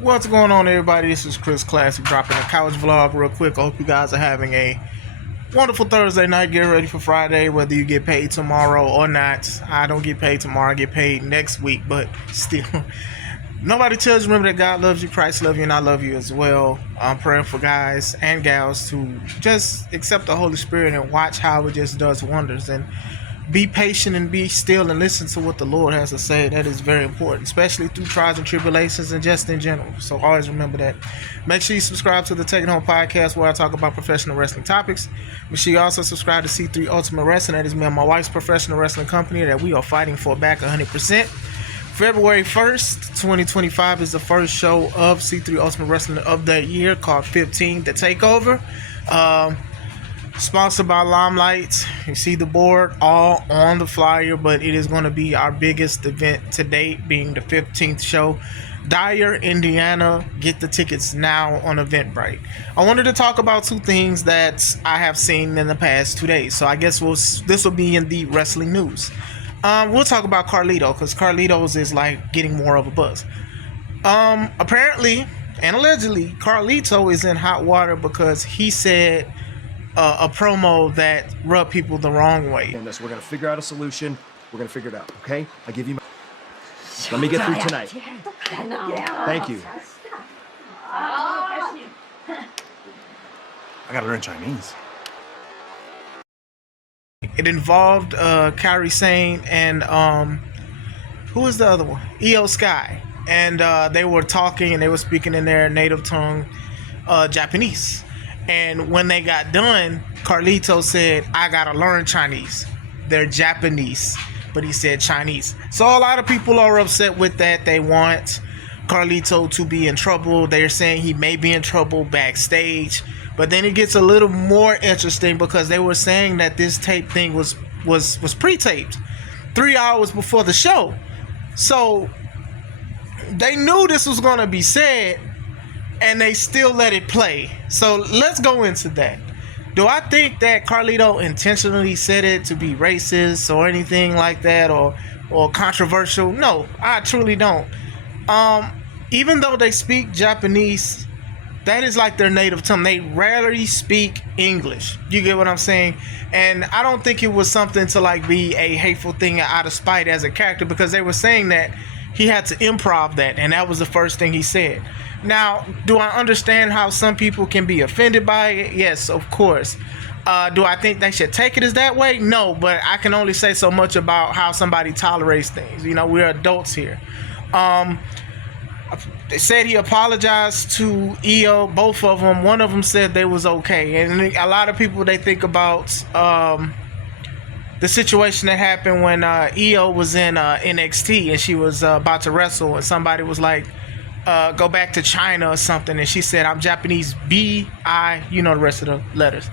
What's going on, everybody? This is Chris Classic dropping a couch vlog real quick. I hope you guys are having a wonderful Thursday night. Get ready for Friday, whether you get paid tomorrow or not. I don't get paid tomorrow. I get paid next week, but still. Nobody tells you, remember that God loves you, Christ loves you, and I love you as well. I'm praying for guys and gals to just accept the Holy Spirit and watch how it just does wonders. And be patient and be still and listen to what the Lord has to say. That is very important, especially through trials and tribulations and just in general. So always remember that. Make sure you subscribe to the Take It Home podcast where I talk about professional wrestling topics. Make sure you also subscribe to C3 Ultimate Wrestling. That is me and my wife's professional wrestling company that we are fighting for back 100%. February 1st, 2025 is the first show of C3 Ultimate Wrestling of that year called 15 The Takeover. Sponsored by Limelight. You see the board all on the flyer, but it is going to be our biggest event to date, being the 15th show. Dyer, Indiana. Get the tickets now on Eventbrite. I wanted to talk about two things that I have seen in the past 2 days. So I guess this will be in the wrestling news. We'll talk about Carlito, because Carlito's is like getting more of a buzz. Apparently and allegedly, Carlito is in hot water because he said a promo that rubbed people the wrong way. And we're gonna figure out a solution. We're gonna figure it out, okay? I give you my... Let me get through tonight. Thank you. I gotta learn Chinese. It involved Kairi Sane and who was the other one? Io Sky. And they were talking and they were speaking in their native tongue, Japanese. And when they got done, Carlito said, I gotta learn Chinese. They're Japanese, but he said Chinese. So a lot of people are upset with that. They want Carlito to be in trouble. They're saying he may be in trouble backstage. But then it gets a little more interesting because they were saying that this tape thing was pre-taped 3 hours before the show. So they knew this was gonna be said, and they still let it play. So let's go into that. Do I think that Carlito intentionally said it to be racist or anything like that, or controversial? No, I truly don't. Even though they speak Japanese, that is like their native tongue. They rarely speak English. You get what I'm saying? And I don't think it was something to like be a hateful thing out of spite as a character, because they were saying that he had to improv that, and that was the first thing he said. Now, do I understand how some people can be offended by it? Yes, of course. Do I think they should take it as that way? No, but I can only say so much about how somebody tolerates things. You know, we're adults here. They said he apologized to Io, both of them. One of them said they was okay. And a lot of people, they think about the situation that happened when Io was in NXT and she was about to wrestle, and somebody was like, go back to China or something, and she said, I'm Japanese, B-I, you know the rest of the letters.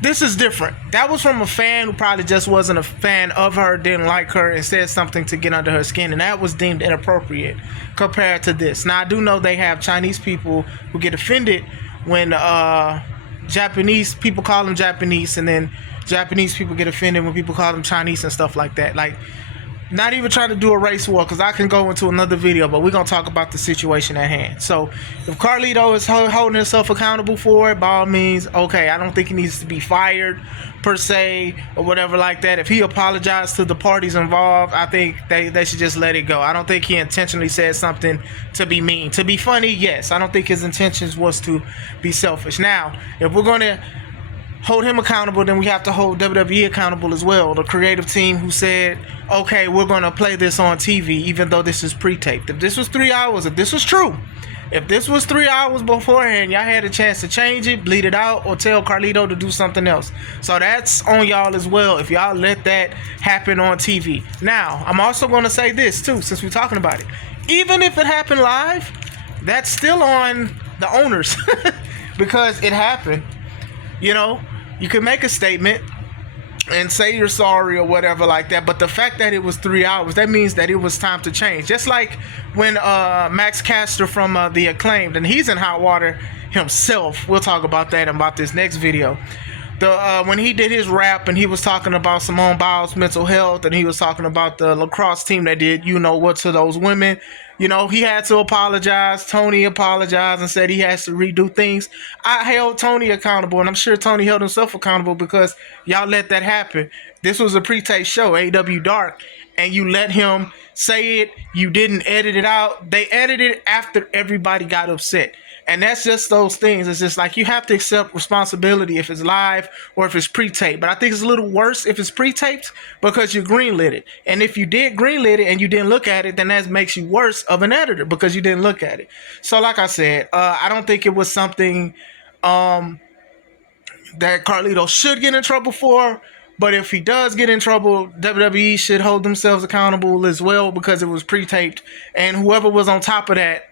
This is different. That was from a fan who probably just wasn't a fan of her, didn't like her, and said something to get under her skin, and that was deemed inappropriate compared to this. Now, I do know they have Chinese people who get offended when Japanese people call them Japanese, and then Japanese people get offended when people call them Chinese and stuff like that. Like, not even trying to do a race war, because I can go into another video, but we're going to talk about the situation at hand. So if Carlito is holding himself accountable for it, by all means, okay. I don't think he needs to be fired per se or whatever like that. If he apologized to the parties involved, I think they should just let it go. I don't think he intentionally said something to be mean. To be funny, yes. I don't think his intentions was to be selfish. Now, if we're going to hold him accountable, then we have to hold WWE accountable as well. The creative team who said, okay, we're going to play this on TV, even though this is pre-taped. If this was 3 hours, if this was true, if this was 3 hours beforehand, y'all had a chance to change it, bleed it out, or tell Carlito to do something else. So that's on y'all as well, if y'all let that happen on TV. Now, I'm also going to say this too, since we're talking about it. Even if it happened live, that's still on the owners because it happened. You know, you can make a statement and say you're sorry or whatever like that, but the fact that it was 3 hours, that means that it was time to change. Just like when Max Caster from The Acclaimed, and he's in hot water himself. We'll talk about that about this next video. When he did his rap and he was talking about Simone Biles' mental health, and he was talking about the lacrosse team that did you know what to those women, You know, he had to apologize. Tony apologized and said he has to redo things. I held Tony accountable, and I'm sure Tony held himself accountable because y'all let that happen. This was a pre-tape show, AW Dark, and you let him say it. You didn't edit it out. They edited it after everybody got upset. And that's just those things. It's just like you have to accept responsibility if it's live or if it's pre-taped. But I think it's a little worse if it's pre-taped because you greenlit it. And if you did greenlit it and you didn't look at it, then that makes you worse of an editor because you didn't look at it. So like I said, I don't think it was something that Carlito should get in trouble for. But if he does get in trouble, WWE should hold themselves accountable as well because it was pre-taped. And whoever was on top of that,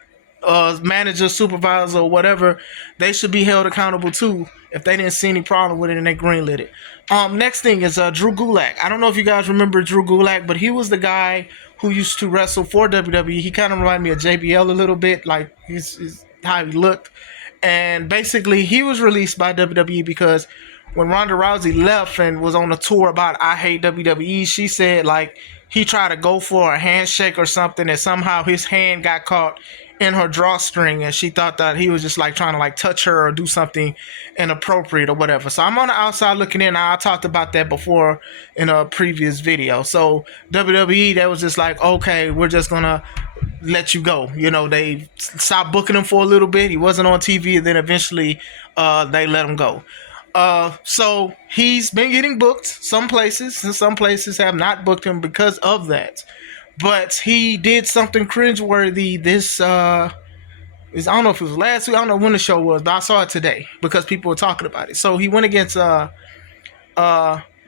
manager, supervisor, or whatever, they should be held accountable too if they didn't see any problem with it and they greenlit it. Next thing is Drew Gulak. I don't know if you guys remember Drew Gulak, but he was the guy who used to wrestle for WWE. He kind of reminded me of JBL a little bit, like his how he looked. And basically, he was released by WWE because when Ronda Rousey left and was on a tour about I hate WWE, she said like he tried to go for a handshake or something and somehow his hand got caught in her drawstring and she thought that he was just like trying to like touch her or do something inappropriate or whatever. So I'm on the outside looking in. I talked about that before in a previous video. So WWE, that was just like, okay, we're just gonna let you go. You know, they stopped booking him for a little bit. He wasn't on TV, and then eventually they let him go. So he's been getting booked some places, and some places have not booked him because of that. But he did something cringeworthy this I don't know if it was last week, I don't know when the show was, but I saw it today because people were talking about it. So he went against Marsha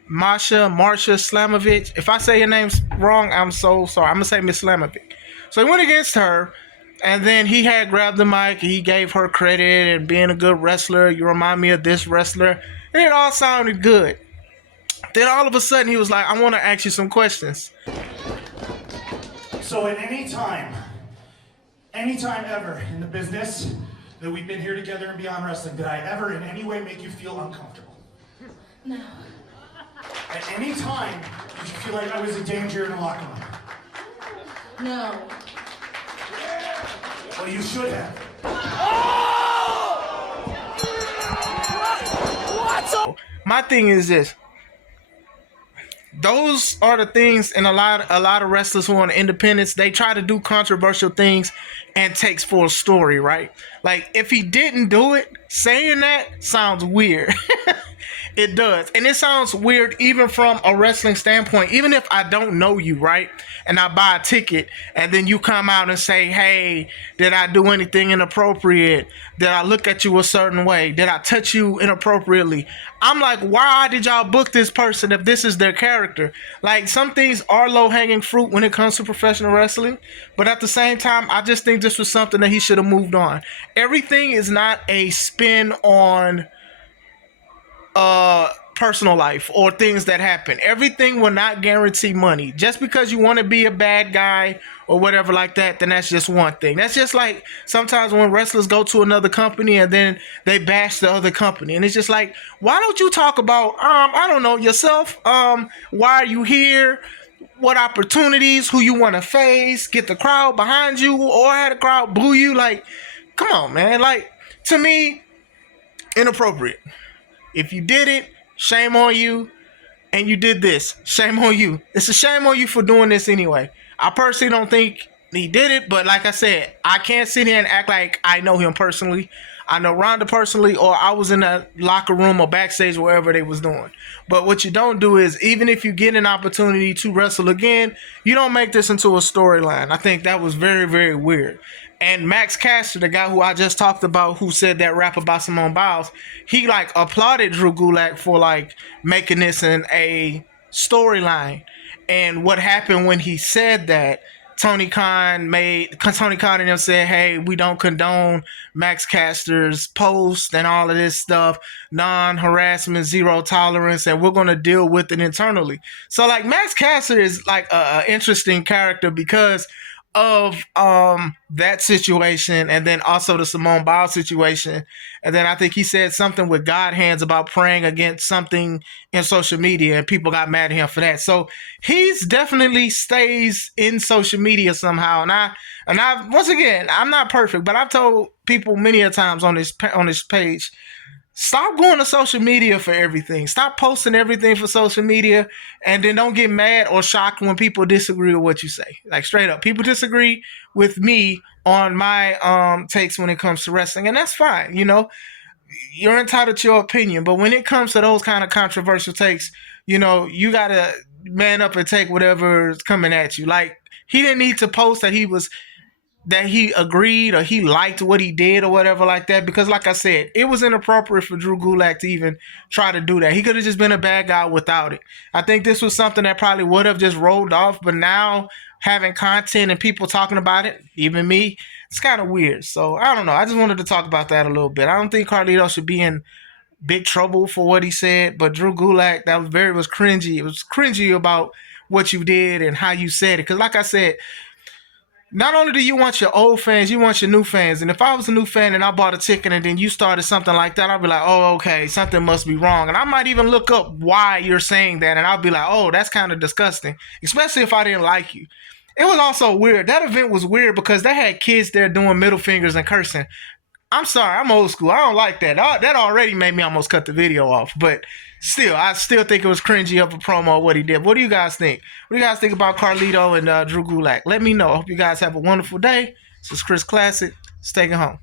Slamovich. If I say your name's wrong, I'm so sorry. I'm gonna say Miss Slamovich. So he went against her, and then he had grabbed the mic. He gave her credit and being a good wrestler. You remind me of this wrestler, and it all sounded good. Then all of a sudden he was like, I want to ask you some questions. So at any time ever in the business that we've been here together and beyond wrestling, did I ever in any way make you feel uncomfortable? No. At any time, did you feel like I was a danger in the locker room? No. Well, you should have. My thing is this. Those are the things, and a lot of wrestlers who are on independence, they try to do controversial things and takes for a story, right? Like, if he didn't do it, saying that sounds weird. It does. And it sounds weird even from a wrestling standpoint. Even if I don't know you, right? And I buy a ticket and then you come out and say, hey, did I do anything inappropriate? Did I look at you a certain way? Did I touch you inappropriately? I'm like, why did y'all book this person if this is their character? Like, some things are low-hanging fruit when it comes to professional wrestling. But at the same time, I just think this was something that he should have moved on. Everything is not a spin on personal life or things that happen. Everything will not guarantee money. Just because you want to be a bad guy or whatever like that, then that's just one thing. That's just like sometimes when wrestlers go to another company and then they bash the other company, and it's just like, why don't you talk about I don't know, yourself? Why are you here? What opportunities? Who you want to face? Get the crowd behind you, or had the crowd boo you? Like, come on, man. Like, to me, inappropriate. If you did it, shame on you. And you did this, shame on you. It's a shame on you for doing this anyway. I personally don't think he did it, but like I said, I can't sit here and act like I know him personally. I know Ronda personally, or I was in the locker room or backstage, wherever they was doing. But what you don't do is, even if you get an opportunity to wrestle again, you don't make this into a storyline. I think that was very, very weird. And Max Caster, the guy who I just talked about, who said that rap about Simone Biles, he like applauded Drew Gulak for like making this in a storyline. And what happened when he said that, Tony Khan and them said, hey, we don't condone Max Caster's post and all of this stuff, non-harassment, zero tolerance, and we're going to deal with it internally. So like Max Caster is like an interesting character because of that situation, and then also the Simone Biles situation. And then I think he said something with God hands about praying against something in social media, and people got mad at him for that. So he's definitely stays in social media somehow. And I once again, I'm not perfect, but I've told people many a times on this page, stop going to social media for everything. Stop posting everything for social media, and then don't get mad or shocked when people disagree with what you say. Like, straight up, people disagree with me on my takes when it comes to wrestling, and that's fine. You know, you're entitled to your opinion, but when it comes to those kind of controversial takes, you know, you gotta man up and take whatever's coming at you. Like, he didn't need to post that he agreed or he liked what he did or whatever like that, because like I said, it was inappropriate for Drew Gulak to even try to do that. He could have just been a bad guy without it. I think this was something that probably would have just rolled off, but now having content and people talking about it, even me, it's kind of weird. So I don't know, I just wanted to talk about that a little bit. I don't think Carlito should be in big trouble for what he said, but Drew Gulak, that was cringy. It was cringy about what you did and how you said it, because like I said, not only do you want your old fans, you want your new fans. And if I was a new fan and I bought a ticket and then you started something like that, I'd be like, oh, okay, something must be wrong. And I might even look up why you're saying that, and I'll be like, oh, that's kind of disgusting, especially if I didn't like you. It was also weird. That event was weird because they had kids there doing middle fingers and cursing. I'm sorry, I'm old school. I don't like that. That already made me almost cut the video off. But still, I still think it was cringy of a promo what he did. What do you guys think? What do you guys think about Carlito and Drew Gulak? Let me know. I hope you guys have a wonderful day. This is Chris Classic. Stay home.